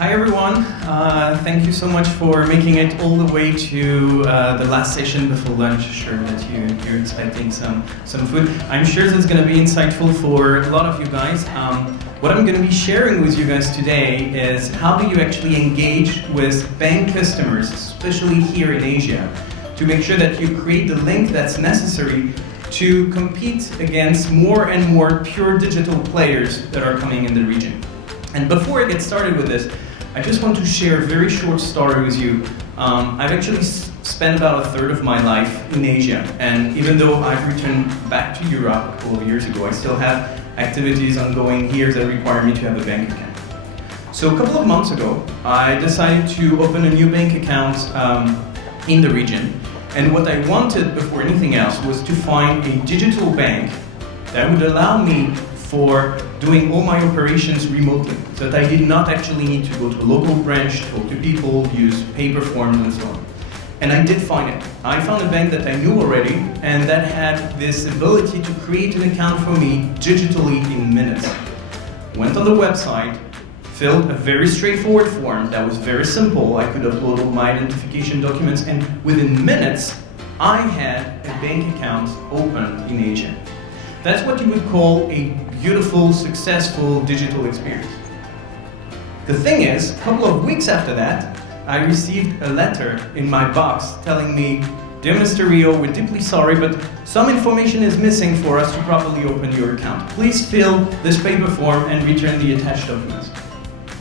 Hi everyone, thank you so much for making it all the way to the last session before lunch. Sure that you're expecting some food. I'm sure that's going to be insightful for a lot of you guys. What I'm going to be sharing with you guys today is how do you actually engage with bank customers, especially here in Asia, to make sure that you create the link that's necessary to compete against more and more pure digital players that are coming in the region. And before I get started with this, I just want to share a very short story with you. I've actually spent about a third of my life in Asia, and even though I've returned back to Europe a couple of years ago, I still have activities ongoing here that require me to have a bank account. So a couple of months ago, I decided to open a new bank account in the region, and what I wanted before anything else was to find a digital bank that would allow me for doing all my operations remotely, so that I did not actually need to go to a local branch, talk to people, use paper forms and so on. And I did find it. I found a bank that I knew already and that had this ability to create an account for me digitally in minutes. Went on the website, filled a very straightforward form that was very simple. I could upload all my identification documents, and within minutes, I had a bank account open in Asia. That's what you would call a beautiful, successful digital experience. The thing is, a couple of weeks after that, I received a letter in my box telling me, "Dear Mr. Rio, we're deeply sorry, but some information is missing for us to properly open your account. Please fill this paper form and return the attached documents."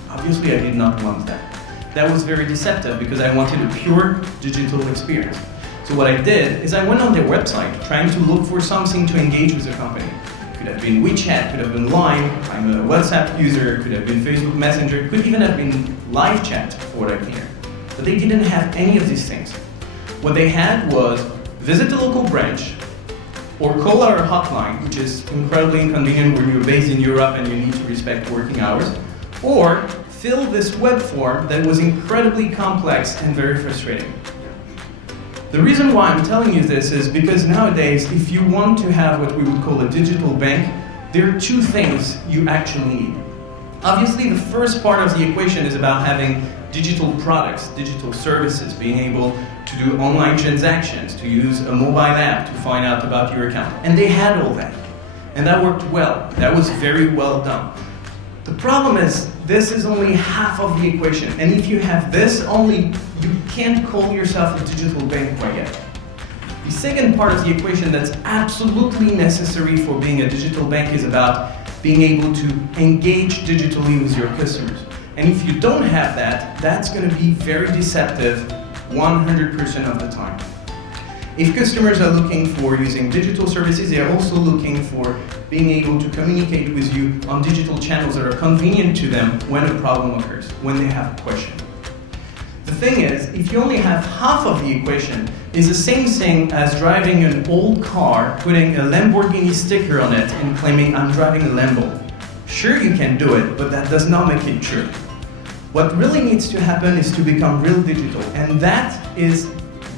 Obviously, I did not want that. That was very deceptive because I wanted a pure digital experience. So what I did is I went on their website trying to look for something to engage with the company. Could have been WeChat, could have been Line, I'm a WhatsApp user, could have been Facebook Messenger, could even have been live chat for what I can hear. But they didn't have any of these things. What they had was visit the local branch or call our hotline, which is incredibly inconvenient when you're based in Europe and you need to respect working hours, or fill this web form that was incredibly complex and very frustrating. The reason why I'm telling you this is because nowadays, if you want to have what we would call a digital bank, there are two things you actually need. Obviously, the first part of the equation is about having digital products, digital services, being able to do online transactions, to use a mobile app to find out about your account. And they had all that. And that worked well. That was very well done. The problem is, this is only half of the equation. And if you have this only, you can't call yourself a digital bank quite yet. The second part of the equation that's absolutely necessary for being a digital bank is about being able to engage digitally with your customers. And if you don't have that, that's going to be very deceptive 100% of the time. If customers are looking for using digital services, they are also looking for being able to communicate with you on digital channels that are convenient to them when a problem occurs, when they have a question. The thing is, if you only have half of the equation, it's the same thing as driving an old car, putting a Lamborghini sticker on it and claiming, "I'm driving a Lambo." Sure, you can do it, but that does not make it true. What really needs to happen is to become real digital, and that is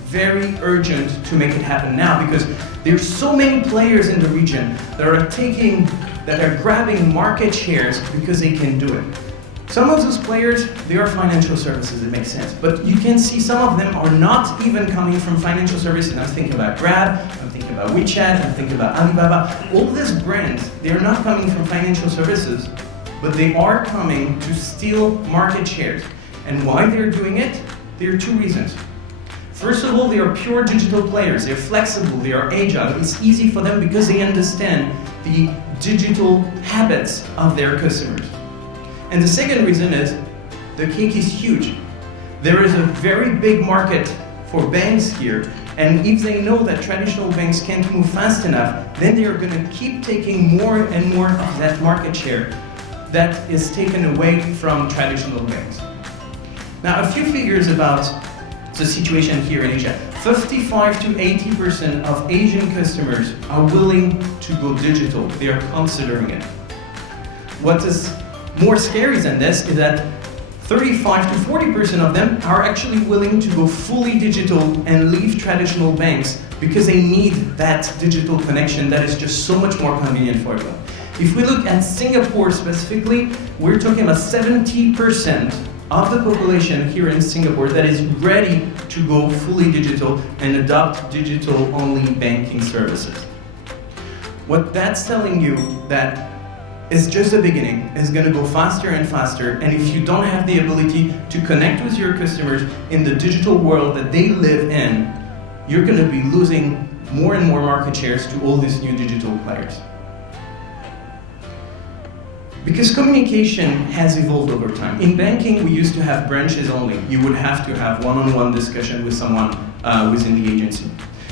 very urgent to make it happen now, because there's so many players in the region that are grabbing market shares because they can do it. Some of those players, they are financial services, it makes sense. But you can see some of them are not even coming from financial services. I'm thinking about Grab, I'm thinking about WeChat, I'm thinking about Alibaba. All these brands, they're not coming from financial services, but they are coming to steal market shares. And why they're doing it? There are two reasons. First of all, they are pure digital players. They're flexible, they are agile. It's easy for them because they understand the digital habits of their customers. And the second reason is the cake is huge. There is a very big market for banks here, and if they know that traditional banks can't move fast enough, then they are going to keep taking more and more of that market share that is taken away from traditional banks. Now, a few figures about the situation here in Asia. 55 to 80% of Asian customers are willing to go digital. They are considering it. What is more scary than this is that 35 to 40% of them are actually willing to go fully digital and leave traditional banks because they need that digital connection that is just so much more convenient for them. If we look at Singapore specifically, we're talking about 70% of the population here in Singapore that is ready to go fully digital and adopt digital-only banking services. What that's telling you that is just the beginning. It's going to go faster and faster, and if you don't have the ability to connect with your customers in the digital world that they live in, you're going to be losing more and more market shares to all these new digital players. Because communication has evolved over time. In banking, we used to have branches only. You would have to have one-on-one discussion with someone within the agency.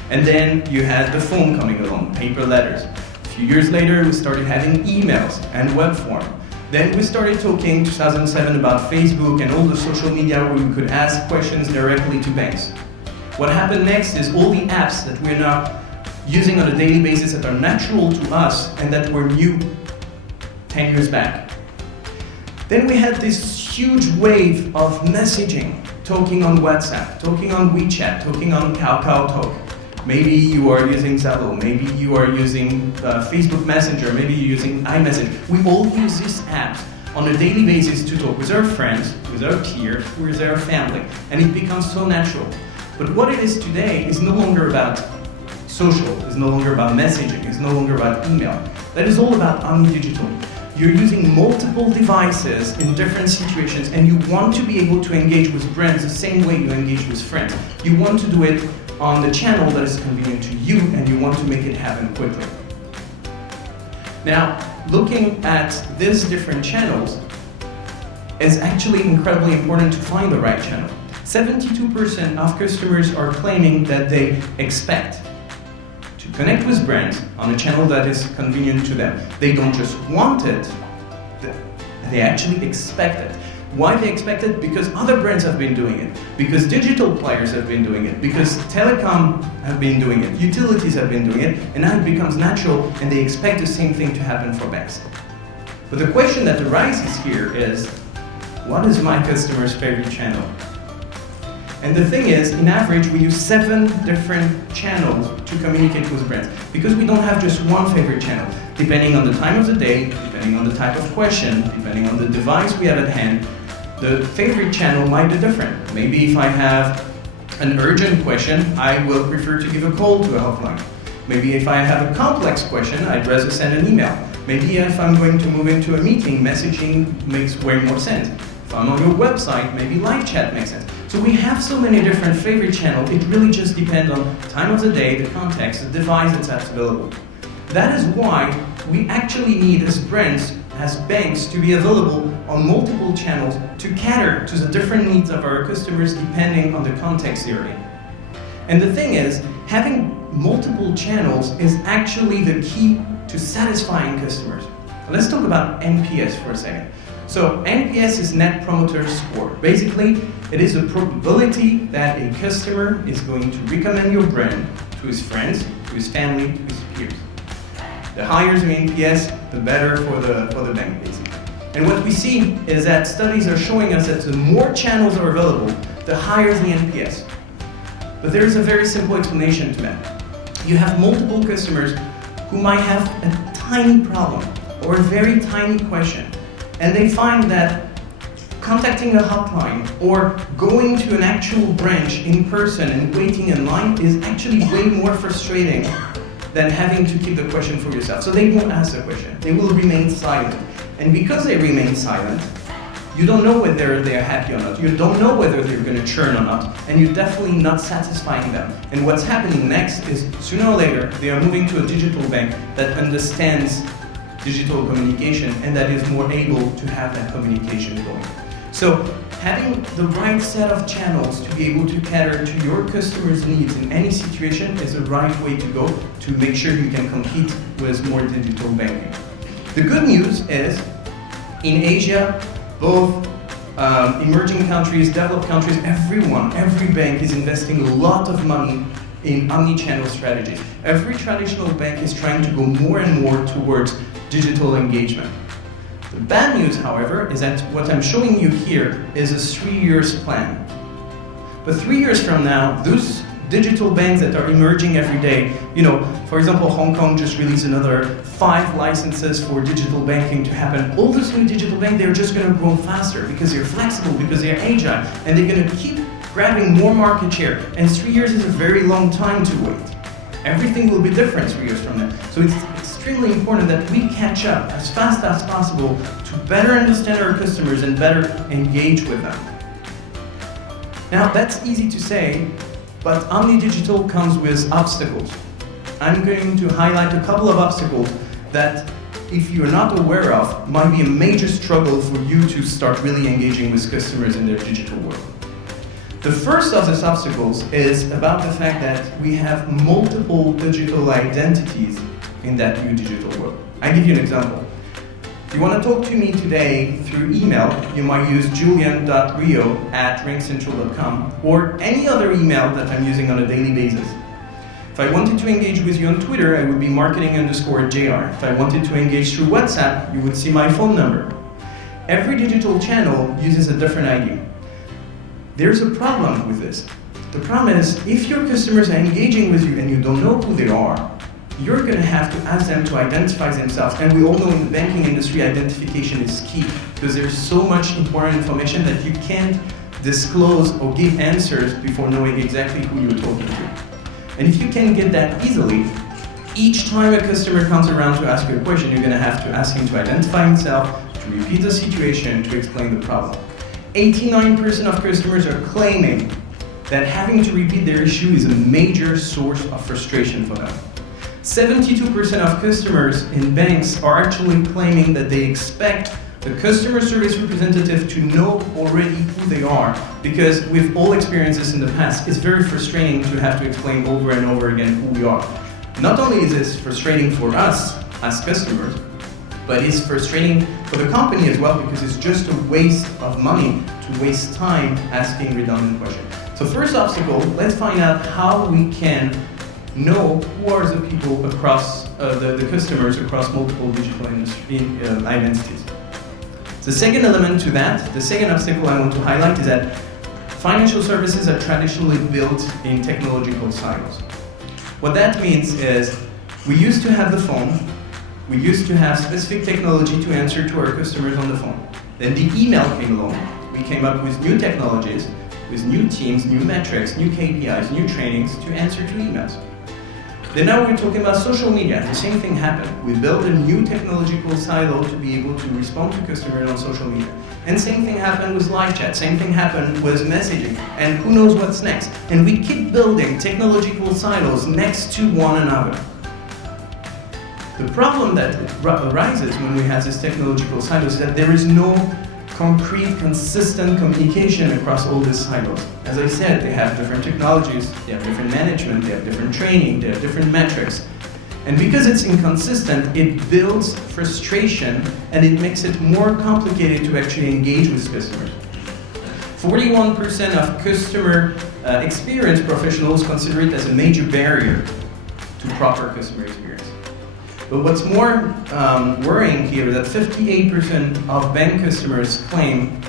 And then you had the phone coming along, paper letters. A few years later, we started having emails and web form. Then we started talking in 2007 about Facebook and all the social media where we could ask questions directly to banks. What happened next is all the apps that we're now using on a daily basis that are natural to us and that were new 10 years back. Then we had this huge wave of messaging, talking on WhatsApp, talking on WeChat, talking on KakaoTalk. Maybe you are using Zello, maybe you are using Facebook Messenger, maybe you're using iMessage. We all use these apps on a daily basis to talk with our friends, with our peers, with our family, and it becomes so natural. But what it is today is no longer about social, it's no longer about messaging, it's no longer about email. That is all about Omni-Digital. You're using multiple devices in different situations, and you want to be able to engage with brands the same way you engage with friends. You want to do it on the channel that is convenient to you, and you want to make it happen quickly. Now, looking at these different channels is actually incredibly important to find the right channel. 72% of customers are claiming that they expect to connect with brands on a channel that is convenient to them. They don't just want it, they actually expect it. Why they expect it? Because other brands have been doing it, because digital players have been doing it, because telecom have been doing it, utilities have been doing it, and now it becomes natural and they expect the same thing to happen for banks. But the question that arises here is, what is my customer's favorite channel? And the thing is, in average, we use 7 different channels to communicate with brands, because we don't have just one favorite channel. Depending on the time of the day, depending on the type of question, depending on the device we have at hand, the favorite channel might be different. Maybe if I have an urgent question, I will prefer to give a call to a helpline. Maybe if I have a complex question, I'd rather send an email. Maybe if I'm going to move into a meeting, messaging makes way more sense. If I'm on your website, maybe live chat makes sense. So we have so many different favorite channels, it really just depends on time of the day, the context, the device that's available. That is why we actually need, as brands, as banks, to be available on multiple channels to cater to the different needs of our customers depending on the context they're in. And the thing is, having multiple channels is actually the key to satisfying customers. Let's talk about NPS for a second. So NPS is Net Promoter Score. Basically, it is the probability that a customer is going to recommend your brand to his friends, to his family, to his peers. The higher the NPS, the better for the bank, basically. And what we see is that studies are showing us that the more channels are available, the higher the NPS. But there is a very simple explanation to that. You have multiple customers who might have a tiny problem or a very tiny question, and they find that contacting a hotline or going to an actual branch in person and waiting in line is actually way more frustrating than having to keep the question for yourself. So they won't ask the question. They will remain silent. And because they remain silent, you don't know whether they're happy or not. You don't know whether they're going to churn or not. And you're definitely not satisfying them. And what's happening next is, sooner or later, they are moving to a digital bank that understands digital communication and that is more able to have that communication going. So having the right set of channels to be able to cater to your customers' needs in any situation is the right way to go to make sure you can compete with more digital banking. The good news is, in Asia, both emerging countries, developed countries, every bank is investing a lot of money in omni-channel strategies. Every traditional bank is trying to go more and more towards digital engagement. The bad news, however, is that what I'm showing you here is a 3 years plan. But 3 years from now, those digital banks that are emerging every day. You know, for example, Hong Kong just released another 5 licenses for digital banking to happen. All those new digital banks, they're just going to grow faster because they're flexible, because they're agile, and they're going to keep grabbing more market share. And 3 years is a very long time to wait. Everything will be different 3 years from now. So it's extremely important that we catch up as fast as possible to better understand our customers and better engage with them. Now, that's easy to say, but Omni-Digital comes with obstacles. I'm going to highlight a couple of obstacles that, if you're not aware of, might be a major struggle for you to start really engaging with customers in their digital world. The first of these obstacles is about the fact that we have multiple digital identities in that new digital world. I'll give you an example. If you want to talk to me today through email, you might use julien.rio@ringcentral.com or any other email that I'm using on a daily basis. If I wanted to engage with you on Twitter, I would be marketing_JR. If I wanted to engage through WhatsApp, you would see my phone number. Every digital channel uses a different ID. There's a problem with this. The problem is, if your customers are engaging with you and you don't know who they are, you're going to have to ask them to identify themselves. And we all know in the banking industry, identification is key, because there's so much important information that you can't disclose or give answers before knowing exactly who you're talking to. And if you can get that easily, each time a customer comes around to ask you a question, you're going to have to ask him to identify himself, to repeat the situation, to explain the problem. 89% of customers are claiming that having to repeat their issue is a major source of frustration for them. 72% of customers in banks are actually claiming that they expect the customer service representative to know already who they are, because we've all experienced this in the past. It's very frustrating to have to explain over and over again who we are. Not only is this frustrating for us as customers, but it's frustrating for the company as well, because it's just a waste of money to waste time asking redundant questions. So first obstacle, let's find out how we can know who are the people across, the customers across multiple digital identities. The second element to that, the second obstacle I want to highlight is that financial services are traditionally built in technological silos. What that means is we used to have the phone, we used to have specific technology to answer to our customers on the phone. Then the email came along. We came up with new technologies, with new teams, new metrics, new KPIs, new trainings to answer to emails. Then now we're talking about social media. The same thing happened. We built a new technological silo to be able to respond to customers on social media. And same thing happened with live chat. Same thing happened with messaging. And who knows what's next? And we keep building technological silos next to one another. The problem that arises when we have this technological silos is that there is no concrete, consistent communication across all these silos. As I said, they have different technologies, they have different management, they have different training, they have different metrics. And because it's inconsistent, it builds frustration and it makes it more complicated to actually engage with customers. 41% of customer experience professionals consider it as a major barrier to proper customer experience. But what's more worrying here is that 58% of bank customers claim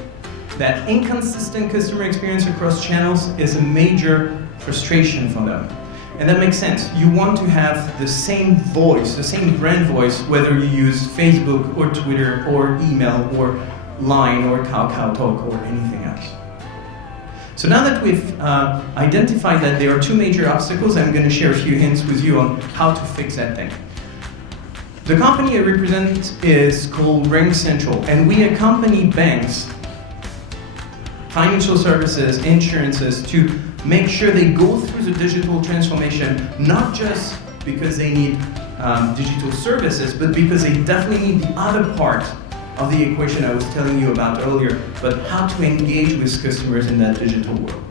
that inconsistent customer experience across channels is a major frustration for them. And that makes sense. You want to have the same voice, the same brand voice, whether you use Facebook or Twitter or email or Line or Kakao Talk or anything else. So now that we've identified that there are two major obstacles, I'm going to share a few hints with you on how to fix that thing. The company I represent is called RingCentral, and we accompany banks, financial services, insurances to make sure they go through the digital transformation, not just because they need digital services, but because they definitely need the other part of the equation I was telling you about earlier, but how to engage with customers in that digital world.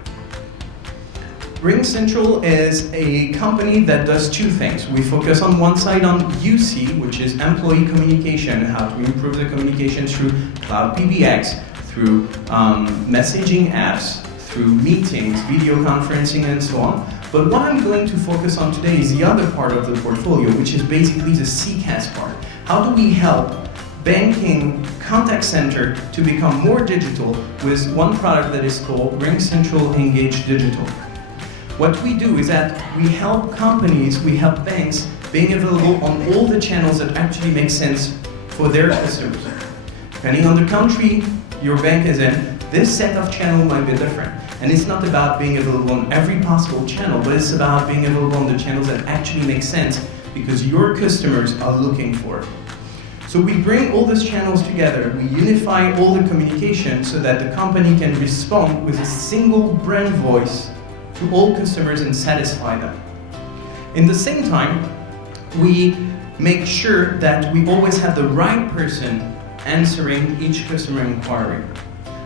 RingCentral is a company that does two things. We focus on one side on UC, which is employee communication, how to improve the communication through cloud PBX, through messaging apps, through meetings, video conferencing, and so on. But what I'm going to focus on today is the other part of the portfolio, which is basically the CCaaS part. How do we help banking contact center to become more digital with one product that is called RingCentral Engage Digital? What we do is that we help companies, we help banks being available on all the channels that actually make sense for their customers. Depending on the country your bank is in, this set of channel might be different. And it's not about being available on every possible channel, but it's about being available on the channels that actually make sense because your customers are looking for it. So we bring all these channels together, we unify all the communication so that the company can respond with a single brand voice to all customers and satisfy them. In the same time, we make sure that we always have the right person answering each customer inquiry.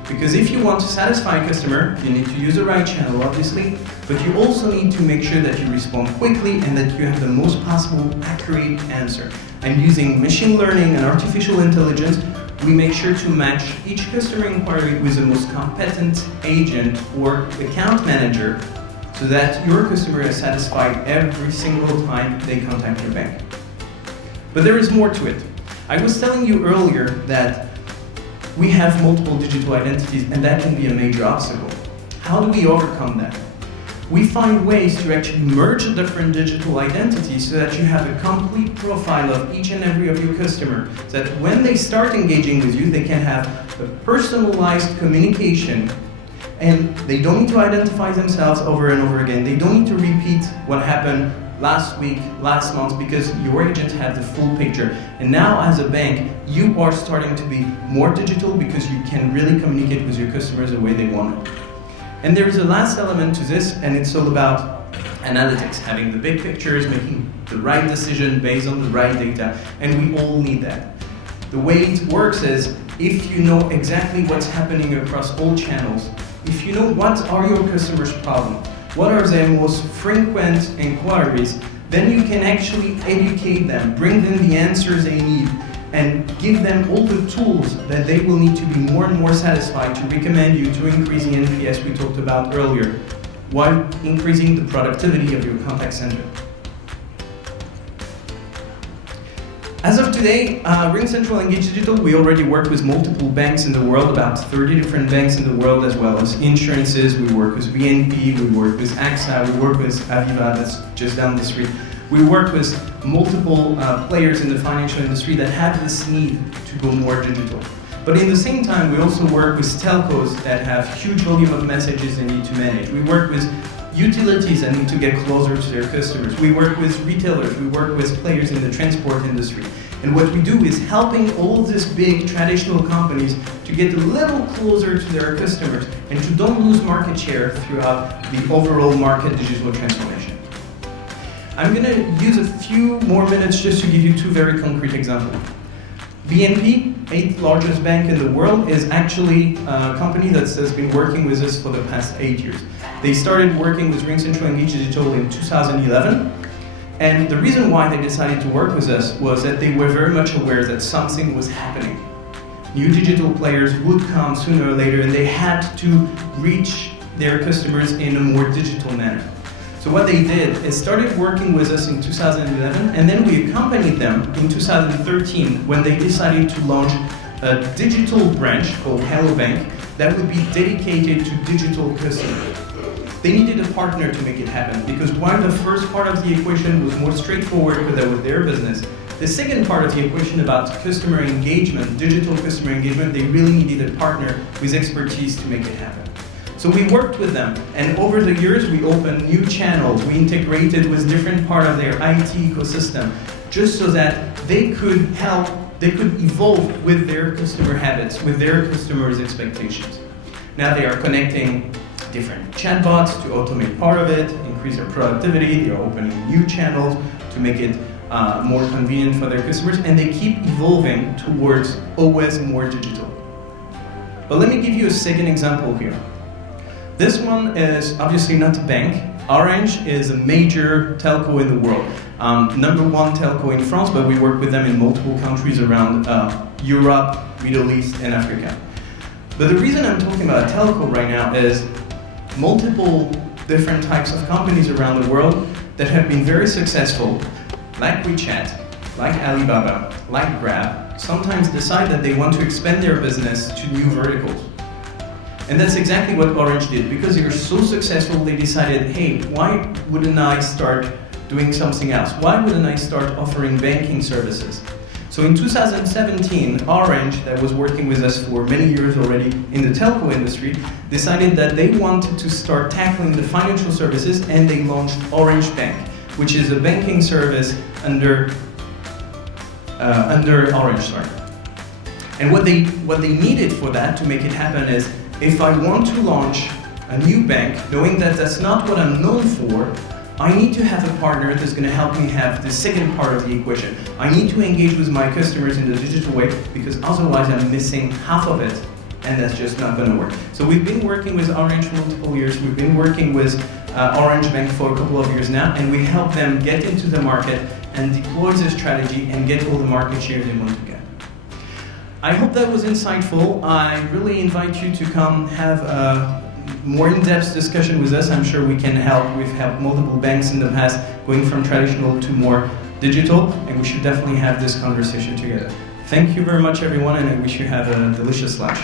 Because if you want to satisfy a customer, you need to use the right channel, obviously, but you also need to make sure that you respond quickly and that you have the most possible accurate answer. And using machine learning and artificial intelligence, we make sure to match each customer inquiry with the most competent agent or account manager so that your customer is satisfied every single time they contact your bank. But there is more to it. I was telling you earlier that we have multiple digital identities and that can be a major obstacle. How do we overcome that? We find ways to actually merge different digital identities so that you have a complete profile of each and every of your customers, so that when they start engaging with you, they can have a personalized communication and they don't need to identify themselves over and over again. They don't need to repeat what happened last week, last month, because your agent had the full picture. And now as a bank, you are starting to be more digital because you can really communicate with your customers the way they want it. And there is a last element to this, and it's all about analytics, having the big pictures, making the right decision based on the right data, and we all need that. The way it works is, if you know exactly what's happening across all channels, if you know what are your customers' problems, what are their most frequent inquiries, then you can actually educate them, bring them the answers they need, and give them all the tools that they will need to be more and more satisfied to recommend you to increase the NPS we talked about earlier, while increasing the productivity of your contact center. As of today, RingCentral Engage Digital, we already work with multiple banks in the world, about 30 different banks in the world, as well as insurances. We work with BNP, we work with AXA, we work with Aviva, that's just down the street. We work with multiple players in the financial industry that have this need to go more digital. But in the same time, we also work with telcos that have huge volume of messages they need to manage. We work with utilities that need to get closer to their customers. We work with retailers, we work with players in the transport industry. And what we do is helping all these big traditional companies to get a little closer to their customers and to don't lose market share throughout the overall market digital transformation. I'm going to use a few more minutes just to give you two very concrete examples. BNP, 8th largest bank in the world, is actually a company that has been working with us for the past 8 years. They started working with RingCentral Engage Digital in 2011, and the reason why they decided to work with us was that they were very much aware that something was happening. New digital players would come sooner or later, and they had to reach their customers in a more digital manner. So what they did is started working with us in 2011, and then we accompanied them in 2013 when they decided to launch a digital branch called Hello Bank that would be dedicated to digital customers. They needed a partner to make it happen, because while the first part of the equation was more straightforward because that was their business, the second part of the equation about customer engagement, digital customer engagement, they really needed a partner with expertise to make it happen. So we worked with them, and over the years we opened new channels, we integrated with different part of their IT ecosystem, just so that they could evolve with their customer habits, with their customers' expectations. Now they are connecting different chatbots to automate part of it, increase their productivity, they are opening new channels to make it more convenient for their customers, and they keep evolving towards always more digital. But let me give you a second example here. This one is obviously not a bank. Orange is a major telco in the world. #1 telco in France, but we work with them in multiple countries around Europe, Middle East, and Africa. But the reason I'm talking about a telco right now is multiple different types of companies around the world that have been very successful, like WeChat, like Alibaba, like Grab, sometimes decide that they want to expand their business to new verticals. And that's exactly what Orange did. Because they were so successful, they decided, hey, why wouldn't I start doing something else? Why wouldn't I start offering banking services? So in 2017, Orange, that was working with us for many years already in the telco industry, decided that they wanted to start tackling the financial services, and they launched Orange Bank, which is a banking service under Orange, sorry. And what they needed for that to make it happen is, if I want to launch a new bank, knowing that that's not what I'm known for, I need to have a partner that's going to help me have the second part of the equation. I need to engage with my customers in the digital way, because otherwise I'm missing half of it, and that's just not going to work. So we've been working with Orange for multiple years. We've been working with Orange Bank for a couple of years now, and we help them get into the market and deploy the strategy and get all the market share they want to get. I hope that was insightful. I really invite you to come have a more in-depth discussion with us. I'm sure we can help. We've helped multiple banks in the past going from traditional to more digital, and we should definitely have this conversation together. Thank you very much, everyone, and I wish you have a delicious lunch.